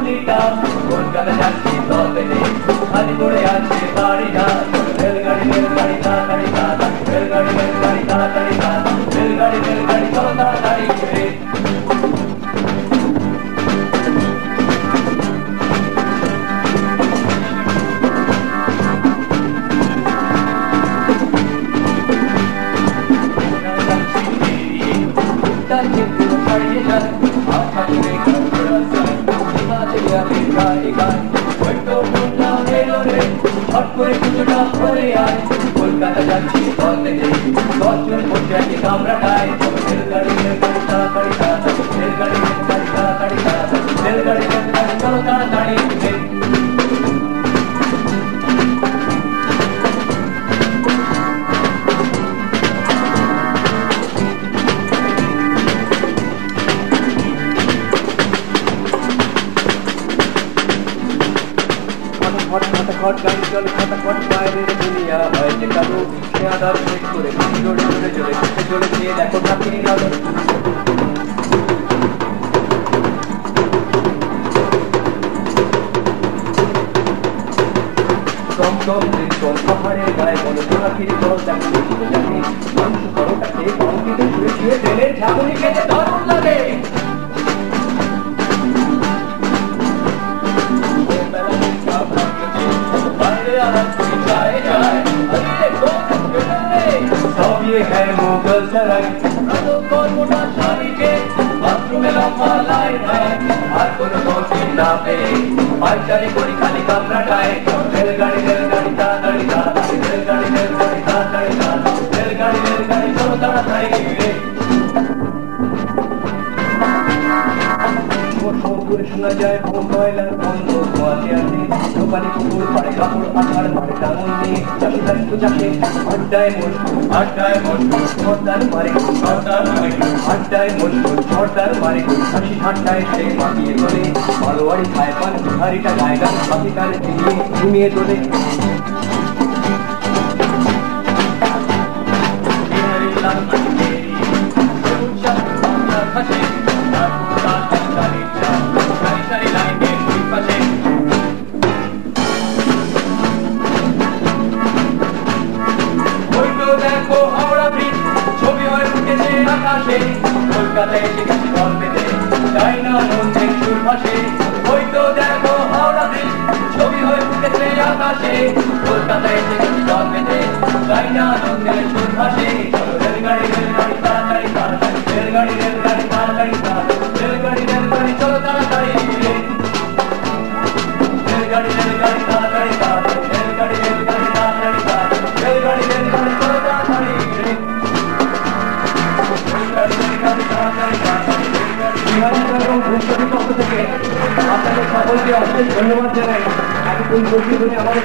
পুলিটা কলকাতা যাচ্ছি তবে খালি পড়ে আছে বাড়িঘাট রেলগাড়ি রেলগাড়ি তাড়াতাড়ি তাড়াতাড়ি রেলগাড়ি রেলগাড়ি তাড়াতাড়ি তাড়াতাড়ি রেলগাড়ি রেলগাড়ি চলো তাড়াতাড়ি কলকাতা যাচ্ছি দল থেকে 10 জন বসে আছি কামরাটায় রেলগাড়ি রেলগাড়ি তাড়াতাড়ি তাড়াতাড়ি রেলগাড়ি রেলগাড়ি তাড়াতাড়ি তাড়াতাড়ি রেলগাড়ি রেলগাড়ি চলো তাড়াতাড়ি ফটাফট গাড়ি চলে ফটাফট বাইরের দুনিয়া হয় যে কারো সে আধার শেষ করে জোরে জোরে জোরে জোরে দিয়ে দেখো ঠাকুরি গেল কম কম চল পাহাড়ের গায়ে বলো পাখির জল দেখো দেখি মানুষ বড়টাকে কমকিতে শুয়ে শুয়ে ট্রেনের ঝাঁকুনি খেতে দারুণ লাগে ये है मुगल सराय मोटा शादी के बाथरूम में लंबा लाइन है हर कोई सोचती ना पे पांचाली कोई खाली कमरा टाए रेलगाड़ी रेलगाड़ी ताड़ाताड़ी ताड़ाताड़ी रेलगाड़ी रेलगाड़ी ताड़ाताड़ी ताड़ाताड़ी रेलगाड़ी रेलगाड़ी चलो ताड़ाताड़ी শোনা শোনা যায় বহু ময়লার গন্ধ ধোঁয়াতে আসে দোকানে কুকুর পাড়ে কাপড় আকার পাড়ে ডাঙর নিয়ে চাষি দাঁড়িয়ে চাষে আড্ডায় মশগুল সর্দার মারে আড্ডায় মশগুল সর্দার মারে হাসি ঠান্ডায় সে মাতিয়ে তোলে মারোয়ারি খায় পান ভিখারিটা গায়ে গান হাতি কালে ঘুমিয়ে তোলে কলকাতায় এসে গেছি দল পেতে যাই না নন্দের সুর ভাসে ওই তো দেখো হাওড়া ব্রিজ ছবি হয়ে উঠেছে আকাশে কলকাতায় এসে গেছি দল পেতে যাই না নন্দের সুর ভাসে রেলগাড়ি রেলগাড়ি তাড়াতাড়ি তাড়াতাড়ি রেলগাড়ি রেলগাড়ি তাড়াতাড়ি তাড়াতাড়ি রেলগাড়ি রেলগাড়ি চলো তাড়াতাড়ি রেলগাড়ি রেলগাড়ি তাড়াতাড়ি তাড়াতাড়ি রেলগাড়ি রেলগাড়ি তাড়াতাড়ি তাড়াতাড়ি রেলগাড়ি রেলগাড়ি চলো তাড়াতাড়ি আপনাদের সকলকে অশেষ ধন্যবাদ জানাই এতক্ষণ বসে আমাদের